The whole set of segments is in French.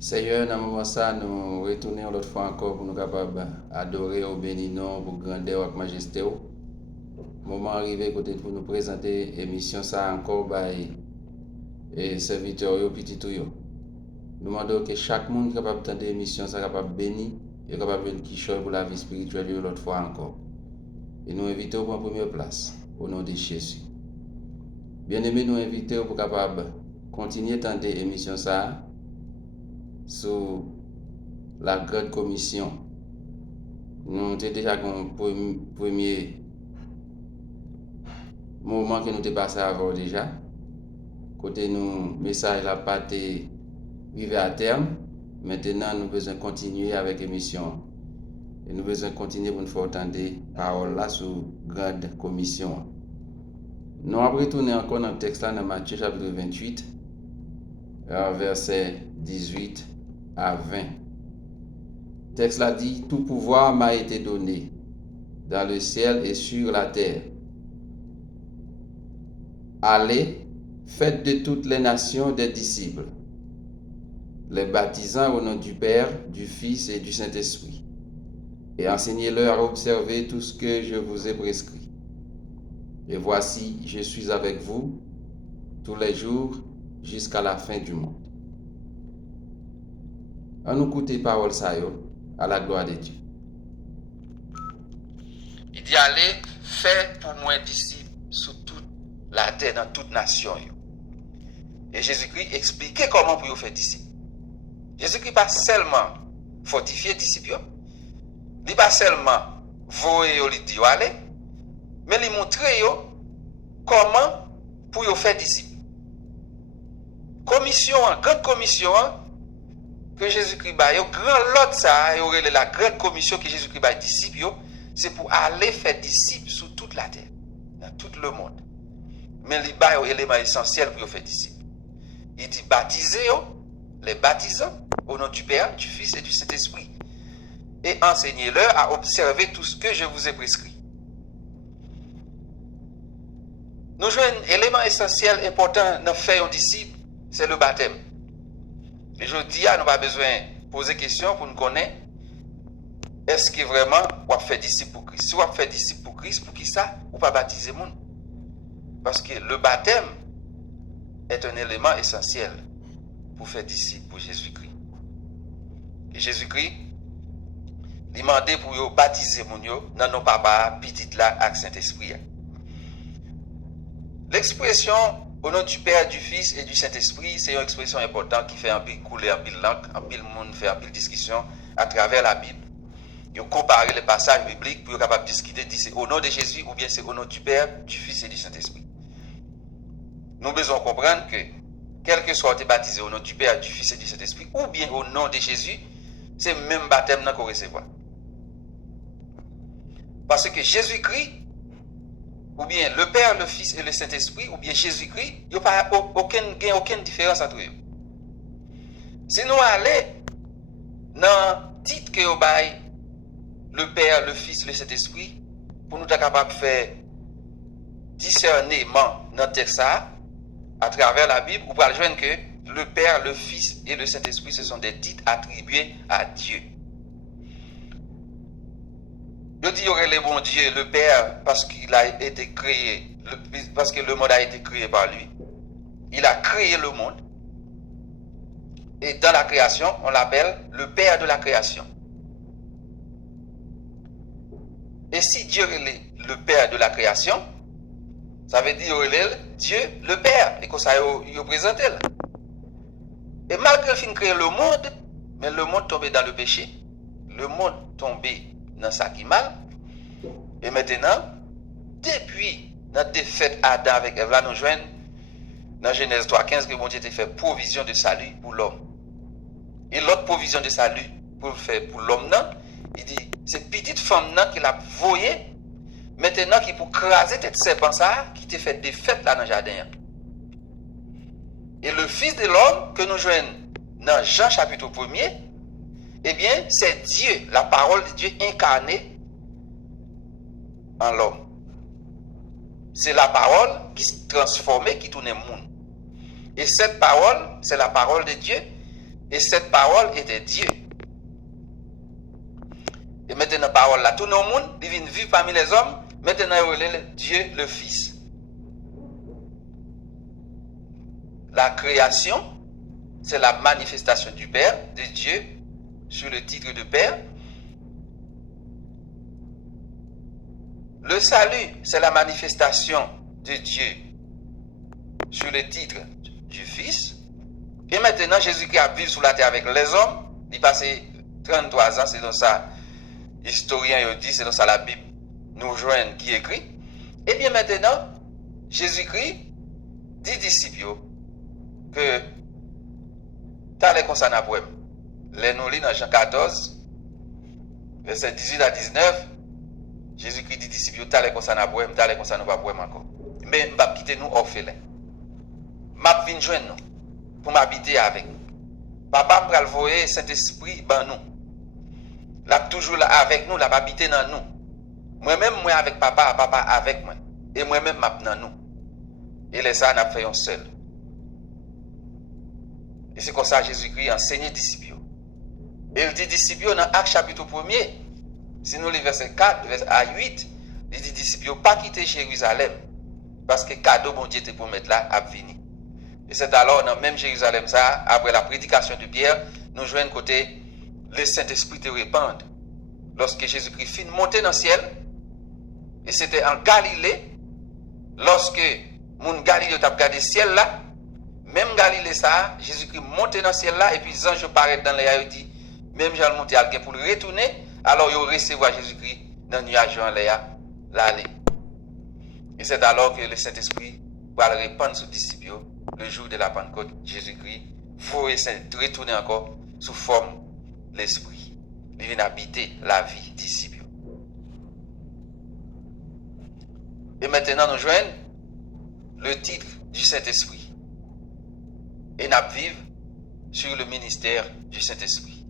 Seigneur, dans le moment ça, nous retournons l'autre fois encore pour nous capables d'adorer au béni nom pour grandeur et majesté. Moment arrivé côté pour nous présenter l'émission ça encore by et serviteurs yo petit tout yo. Nous demandons que chaque monde capable d'entendre l'émission ça capable béni et capable de qui choix pour la vie spirituelle de l'autre fois encore. Et nous invitons pour en première place au nom de Jésus. Bien-aimés, nous invitons pour capable continuer d'entendre l'émission ça sur la grande commission. Nous avons déjà un premier moment que nous avons passé avant déjà. Côté nous, message n'a pas été arrivé à terme. Maintenant, nous besoin continuer avec l'émission. Et nous besoin continuer pour nous faire entendre parole là sur grande commission. Nous allons retourner encore dans le texte là dans Matthieu chapitre 28, verset 18 à 20. Le texte là dit: tout pouvoir m'a été donné dans le ciel et sur la terre. Allez, faites de toutes les nations des disciples, les baptisant au nom du Père, du Fils et du Saint-Esprit, et enseignez-leur à observer tout ce que je vous ai prescrit. Et voici, je suis avec vous tous les jours jusqu'à la fin du monde. On nous écoute parole ça à la gloire de Dieu. Il dit: allez, faites pour moi disciples sur toute la terre, dans toute nation. Et Jésus-Christ expliquait comment pour faire disciples. Jésus-Christ pas seulement fortifier disciples, il pas seulement voyer lui dire allez, mais il montrer comment pour faire disciples. Commission, grande commission que Jésus-Christ a, grand lot ça, la grande commission que Jésus-Christ a disciples, c'est pour aller faire disciples sur toute la terre, dans tout le monde. Mais il y a un élément essentiel pour faire disciples. Il dit baptiser les baptisants au nom du Père, du Fils et du Saint-Esprit. Et enseignez-leur à observer tout ce que je vous ai prescrit. Nous jouons un élément essentiel important dans faire un disciple, c'est le baptême. Et je dis, nous n'avons pas besoin de poser question pour nous connaître. Est-ce que vraiment on fait disciple pour Christ? Si on fait disciple pour Christ, pour qui ça? Ou pas baptiser le monde? Parce que le baptême est un élément essentiel pour faire disciple pour Jésus-Christ. Et Jésus-Christ, il m'a demandé pour baptiser mon dans nos papas, petite là, avec Saint-Esprit. L'expression au nom du Père, du Fils et du Saint-Esprit, c'est une expression importante qui fait un peu couler, un peu langue, un peu le monde fait un peu de discussion à travers la Bible. Ils comparent les passages bibliques pour être capable de discuter, dire c'est au nom de Jésus ou bien c'est au nom du Père, du Fils et du Saint-Esprit. Nous devons comprendre que, quel que soit baptisé au nom du Père, du Fils et du Saint-Esprit, ou bien au nom de Jésus, c'est le même baptême qu'on recevoir. Parce que Jésus-Christ, ou bien le Père, le Fils et le Saint-Esprit, ou bien Jésus-Christ, il n'y a pas aucune différence entre eux. Si nous allons dans le titre que vous avez, le Père, le Fils, le Saint-Esprit, pour nous être capables de faire discernement dans le texte à travers la Bible, vous pouvez joindre que le Père, le Fils et le Saint-Esprit, ce sont des titres attribués à Dieu. Je dis, il y aurait le bon Dieu, le Père, parce qu'il a été créé, parce que le monde a été créé par lui. Il a créé le monde. Et dans la création, on l'appelle le Père de la création. Et si Dieu est le Père de la création, ça veut dire qu'il est Dieu le Père. Et comme ça, il est présenté là. Et malgré qu'il a créé le monde, mais le monde tombé dans le péché, le monde tombé dans ça qui mal. Et maintenant, depuis notre défaite Adam avec Ève, là, nous joignons dans Genèse 3:15 que bon Dieu a fait provision de salut pour l'homme. Et l'autre provision de salut pour faire pour l'homme, il dit, c'est petite femme qu'il a voyé, maintenant qui pour craser cette serpent ça, qui t'a fait défaite là dans le jardin. Et le Fils de l'homme que nous joignons dans Jean chapitre 1er, eh bien, c'est Dieu, la parole de Dieu incarnée en l'homme. C'est la parole qui se transformait, qui tournait le monde. Et cette parole, c'est la parole de Dieu Et cette parole était Dieu. Et maintenant, la parole là, tout le monde, il vient vivre parmi les hommes. Maintenant, il est Dieu le Fils. La création, c'est la manifestation du Père, de Dieu, sur le titre de Père. Le salut, c'est la manifestation de Dieu sur le titre du Fils. Et maintenant, Jésus-Christ a vécu sur la terre avec les hommes. Il passé 33 ans, c'est dans ça, historien dit, c'est dans ça la Bible nous joigne qui écrit. Et bien maintenant, Jésus-Christ dit disciples que t'as les concernés pour eux. Les nous lit dans Jean 14, verset 18 à 19. Jésus-Christ dit disciples, t'as les concernés pour eux, t'as les concernés pas pour eux encore. Mais je vais quitter nous orphelins. Je vais joindre nous pour m'habiter avec nous. Papa va le voyer, Saint-Esprit, ben nous. Là, toujours là avec nous, là, va habiter dans nous. Moi-même, moi avec papa, papa avec moi. Et moi-même, je dans nous. Et les ça, on a fait un seul. Et c'est comme ça que Jésus-Christ enseigne les disciples. Et il dit disciples dans Actes chapitre 1er. Si nous lisons verset 4, verset 8, il dit disciples, pas quitter Jérusalem. Parce que le cadeau, bon Dieu, était pour mettre là, a fini. Et c'est alors dans même Jérusalem, ça, après la prédication de Pierre, nous jouons côté le Saint-Esprit te répand. Lorsque Jésus-Christ finit monter dans le ciel, et c'était en Galilée, lorsque mon Galilée a regardé le ciel là, même Galilée ça, Jésus-Christ montait dans le ciel là, et puis les anges paraissent dans l'air, et dit, même Jean monté à pour le retourner, alors il recevoir Jésus-Christ dans le nuage en l'air, l'aller. Et c'est alors que le Saint-Esprit va le répandre sur les disciples, le jour de la Pentecôte, Jésus-Christ, faut retourner encore sous forme de l'Esprit. Il vient habiter la vie disciple. Et maintenant, nous joignons le titre du Saint-Esprit. Et nous vivons sur le ministère du Saint-Esprit.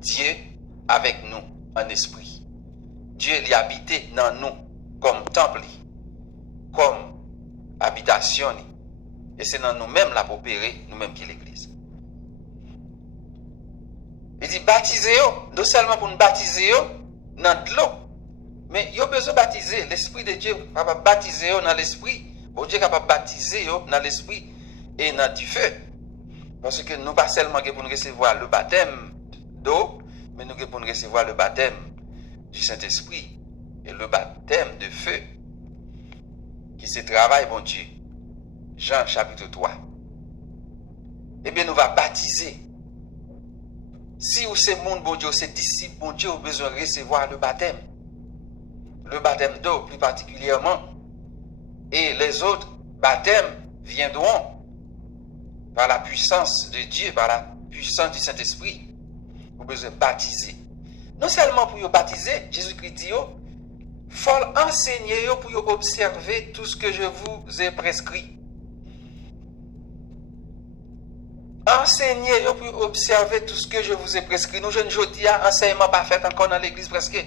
Dieu avec nous en esprit. Dieu l'y habité dans nous comme temple, comme habitation. Et c'est dans nous-mêmes la pour opérer, nous-mêmes qui l'Église. Il dit baptisez-vous, non seulement pour nous baptiser dans de l'eau, mais il y a besoin de baptiser. L'Esprit de Dieu est capable de baptiser dans l'Esprit. Bon Dieu est capable de baptiser dans l'Esprit et dans du feu. Parce que nous pas seulement pour nous recevoir le baptême d'eau, mais nous pour nous recevoir le baptême du Saint-Esprit et le baptême de feu qui se travaille, bon Dieu. Jean chapitre 3. Eh bien, nous va baptiser. Si vous c'est monde, bon Dieu, c'est disciple, bon Dieu, vous avez besoin de recevoir le baptême. Le baptême d'eau, plus particulièrement. Et les autres baptêmes viendront par la puissance de Dieu, par la puissance du Saint-Esprit. Vous avez besoin de baptiser. Non seulement pour vous baptiser, Jésus-Christ dit, il faut enseigner pour vous observer tout ce que je vous ai prescrit. Enseignez pour observer tout ce que je vous ai prescrit. Nous, jeunes aujourd'hui, enseignement pas fait encore dans l'église presque.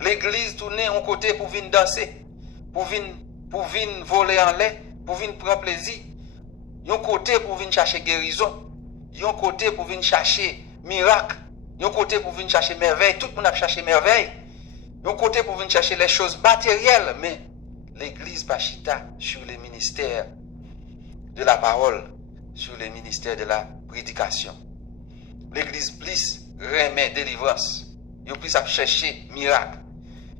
L'église tourne en côté pour venir danser, pour venir voler en lait, pour venir prendre plaisir. Un côté pour venir chercher guérison. Un côté pour venir chercher miracle. Un côté pour venir chercher merveille. Tout le monde a cherché merveille. Un côté pour venir chercher les choses matérielles. Mais l'église pas chita sur le ministère de la parole, sur le ministère de la prédication. L'église plus remet délivrance. Il plus à chercher miracle.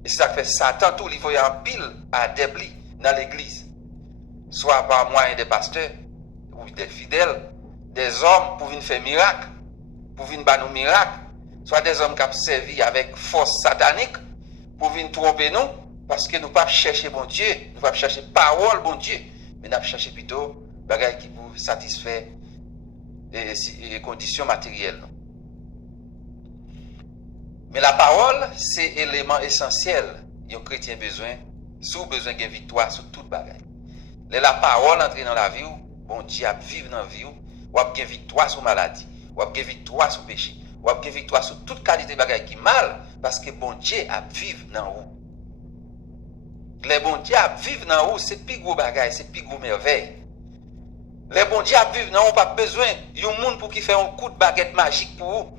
Et c'est ça que fait Satan tout, il faut y en pile à débli dans l'église. Soit par moyen des pasteurs ou des fidèles, des hommes pour venir faire miracle, pour venir faire nos miracles, soit des hommes qui ont servi avec force satanique pour venir tromper nous, parce que nous ne pas chercher bon Dieu, nous ne pas chercher parole bon Dieu, mais nous chercher plutôt bagaille qui pour satisfaire les conditions matérielles. Mais la parole, c'est l'élément essentiel qu'un chrétien besoin, sous besoin de victoire sur toute bagaille. La parole entre dans la vie, bon Dieu a vivre dans la vie, ou a gagner victoire sur maladie, ou a gagner victoire sur péché, ou a gagner victoire sur toute qualité de bagaille qui mal, parce que bon Dieu a vivre dans vous. Les bon Dieu a vivre dans vous, c'est plus gros bagaille, c'est plus gros merveille. Les bons dieux vivent, non, on pas besoin d'un monde pour qui fait un coup de baguette magique pour vous.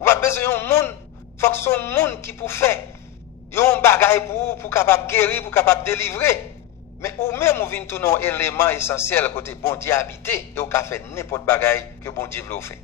On pas besoin d'un monde, faut que ce soit un monde qui pour faire un bagage pour capable guérir, pour capable délivrer. Mais ou même on vient tourner un élément essentiel côté bon Dieu habité et on peut faire n'importe bagage que bon Dieu veut faire.